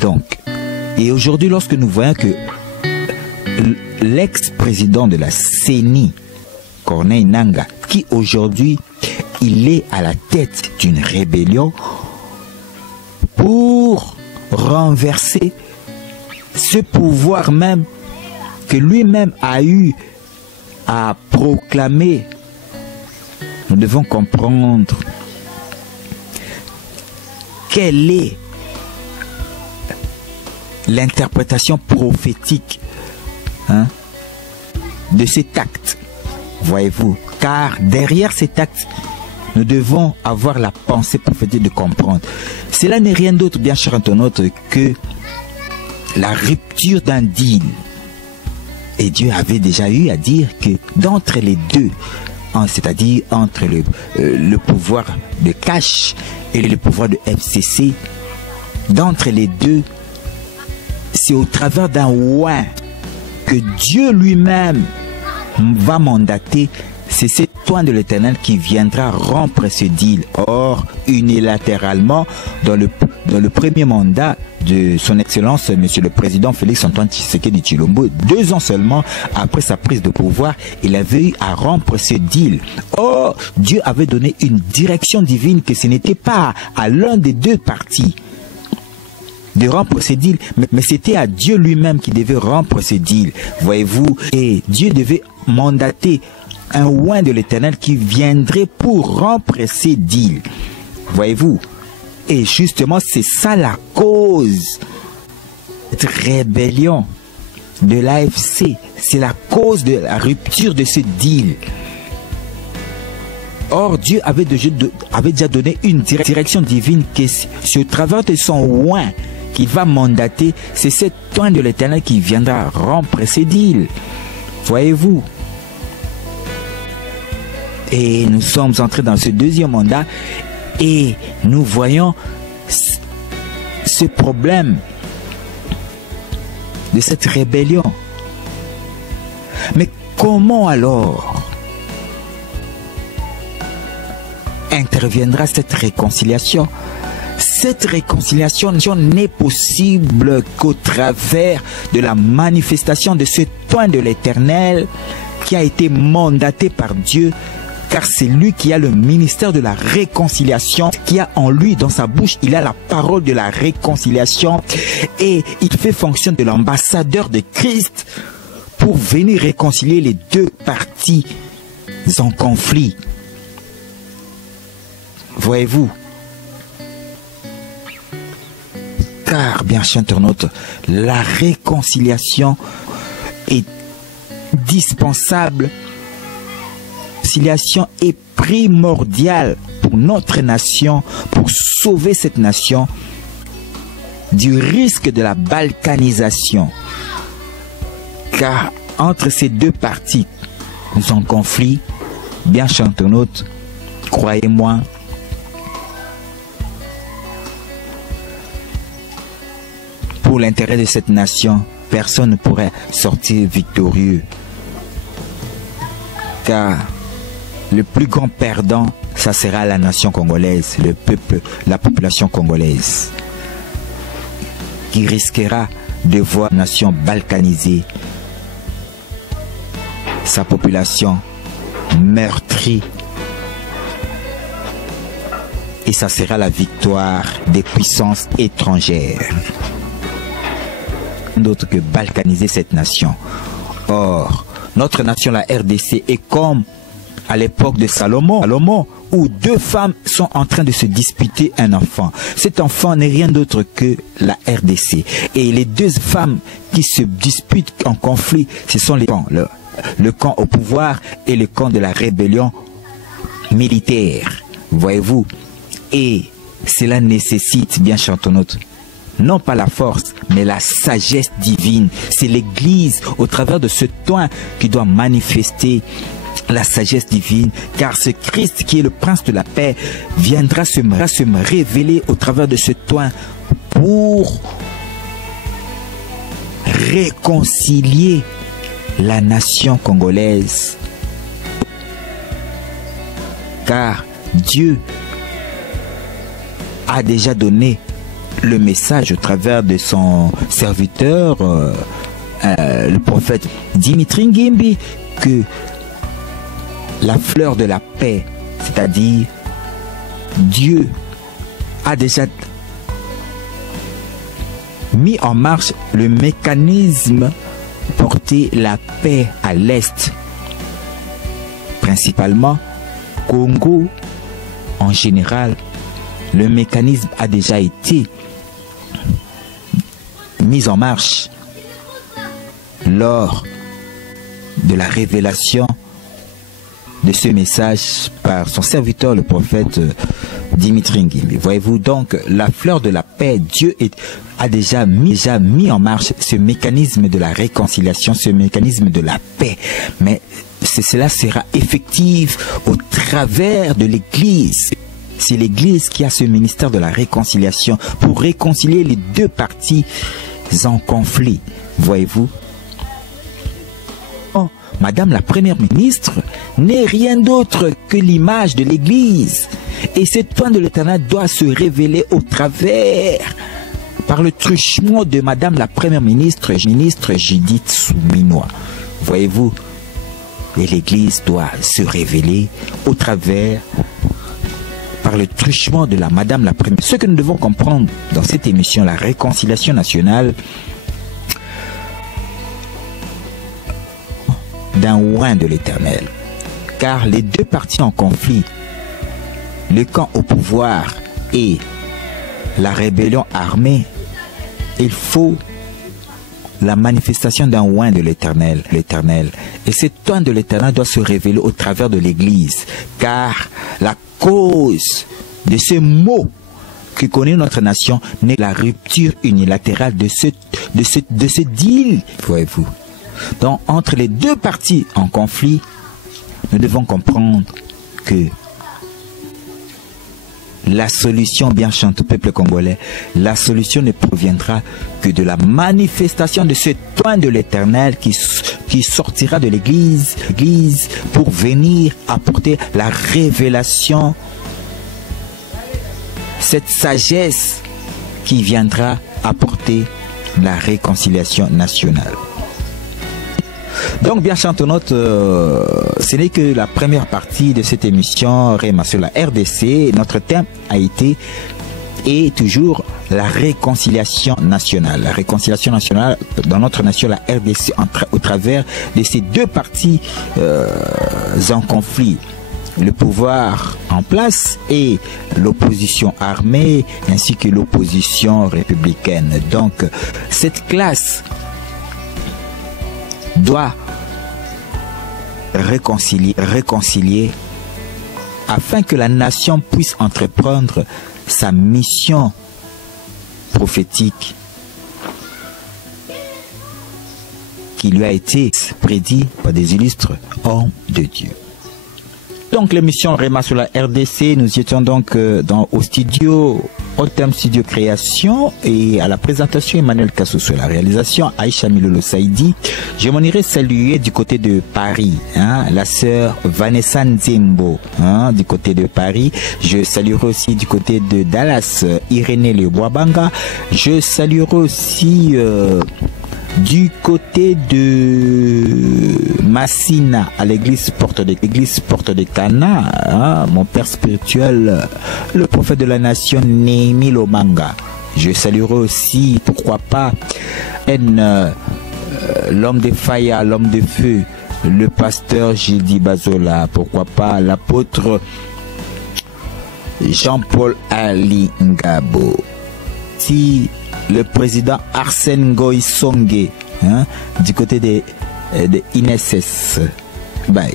Donc, et aujourd'hui, lorsque nous voyons que l'ex-président de la CENI, Corneille Nangaa, qui aujourd'hui, il est à la tête d'une rébellion pour renverser ce pouvoir même que lui-même a eu à proclamer. Nous devons comprendre quelle est l'interprétation prophétique de cet acte, voyez-vous, car derrière cet acte, nous devons avoir la pensée prophétique de comprendre. Cela n'est rien d'autre, bien cher internaute, que la rupture d'un deal. Et Dieu avait déjà eu à dire que d'entre les deux, c'est-à-dire entre le pouvoir de Cash et le pouvoir de FCC, d'entre les deux, c'est au travers d'un oint que Dieu lui-même va mandater. C'est cet oint de l'Éternel qui viendra rompre ce deal. Or, unilatéralement, dans le premier mandat de son Excellence, Monsieur le Président Félix-Antoine Tshisekedi Tshilombo, 2 ans seulement après sa prise de pouvoir, il avait eu à rompre ce deal. Or, Dieu avait donné une direction divine que ce n'était pas à l'un des deux partis de rompre ce deal, mais c'était à Dieu lui-même qui devait rompre ce deal, voyez-vous, et Dieu devait mandater un oint de l'Éternel qui viendrait pour rompre ces deals, voyez-vous, et justement c'est ça la cause de cette rébellion de l'AFC, c'est la cause de la rupture de ce deal. Or, Dieu avait déjà donné une direction divine que c'est au travers de son oint qu'il va mandater, c'est cet oint de l'Éternel qui viendra rompre ces deals. Voyez-vous? Et nous sommes entrés dans ce deuxième mandat et nous voyons ce problème de cette rébellion. Mais comment alors interviendra cette réconciliation? Cette réconciliation n'est possible qu'au travers de la manifestation de ce oint de l'Éternel qui a été mandaté par Dieu, car c'est lui qui a le ministère de la réconciliation, qui a en lui, dans sa bouche, il a la parole de la réconciliation et il fait fonction de l'ambassadeur de Christ pour venir réconcilier les deux parties en conflit. Voyez-vous? Car, bien cher internaute, la réconciliation est dispensable. La réconciliation est primordiale pour notre nation, pour sauver cette nation du risque de la balkanisation. Car entre ces deux parties, nous sommes en conflit. Bien cher internaute, croyez-moi, pour l'intérêt de cette nation, personne ne pourrait sortir victorieux. Car le plus grand perdant, ça sera la nation congolaise, le peuple, la population congolaise, qui risquera de voir la nation balkanisée, sa population meurtrie, et ça sera la victoire des puissances étrangères. D'autre que balkaniser cette nation. Or, notre nation, la RDC, est comme à l'époque de Salomon, où deux femmes sont en train de se disputer un enfant. Cet enfant n'est rien d'autre que la RDC. Et les deux femmes qui se disputent en conflit, ce sont les camps, le camp au pouvoir et le camp de la rébellion militaire. Voyez-vous? Et cela nécessite, bien cher internaute, non pas la force, mais la sagesse divine. C'est l'Église, au travers de ce oint, qui doit manifester la sagesse divine, car ce Christ qui est le prince de la paix viendra se révéler au travers de ce oint pour réconcilier la nation congolaise. Car Dieu a déjà donné le message au travers de son serviteur, le prophète Dimitri Ngimbi, que la fleur de la paix, c'est-à-dire Dieu a déjà mis en marche le mécanisme pour porter la paix à l'Est, principalement Congo en général. Le mécanisme a déjà été mis en marche lors de la révélation de ce message par son serviteur, le prophète Dimitri Ngimbi. Voyez-vous, donc, la fleur de la paix, Dieu a déjà mis en marche ce mécanisme de la réconciliation, ce mécanisme de la paix. Mais cela sera effectif au travers de l'Église. C'est l'Église qui a ce ministère de la réconciliation pour réconcilier les deux parties en conflit. Voyez-vous, Madame la Première ministre n'est rien d'autre que l'image de l'Église. Et cette point de l'Éternel doit se révéler au travers, par le truchement de Madame la Première ministre, Judith Suminwa. Voyez-vous, et l'Église doit se révéler au travers, par le truchement de la Madame la Première. Ce que nous devons comprendre dans cette émission, la réconciliation nationale, d'un oint de l'Éternel, car les deux parties en conflit, le camp au pouvoir et la rébellion armée, il faut la manifestation d'un oint de l'Éternel. Et cet oint de l'Éternel doit se révéler au travers de l'Église, car la cause de ce mot que connaît notre nation n'est la rupture unilatérale de ce deal, voyez-vous. Donc, entre les deux parties en conflit, nous devons comprendre que la solution, bien chante au peuple congolais, la solution ne proviendra que de la manifestation de ce oint de l'Éternel qui sortira de l'Église pour venir apporter la révélation, cette sagesse qui viendra apporter la réconciliation nationale. Donc, bien chantonote, ce n'est que la première partie de cette émission Réma sur la RDC. Notre thème a été et toujours la réconciliation nationale. La réconciliation nationale dans notre nation, la RDC, au travers de ces deux parties en conflit. Le pouvoir en place et l'opposition armée ainsi que l'opposition républicaine. Donc, cette classe doit réconcilier afin que la nation puisse entreprendre sa mission prophétique qui lui a été prédit par des illustres hommes de Dieu. Donc l'émission Réma sur la RDC, nous y étions donc au studio, au thème studio création, et à la présentation Emmanuel Kassousso, la réalisation Aïcha Milolo Saïdi. Je m'en irai saluer du côté de Paris, la sœur Vanessa Nzembo, du côté de Paris. Je saluerai aussi du côté de Dallas Irénée Le Boabanga. Je saluerai aussi du côté de Massina, à l'église Porte de Cana, mon père spirituel, le prophète de la nation Némi Lomanga. Je saluerai aussi, pourquoi pas, l'homme de Faya, l'homme de feu, le pasteur Gildi Bazola, pourquoi pas l'apôtre Jean-Paul Ali Ngabo. Si le président Arsène Goï Songué, du côté de INSS. Bye.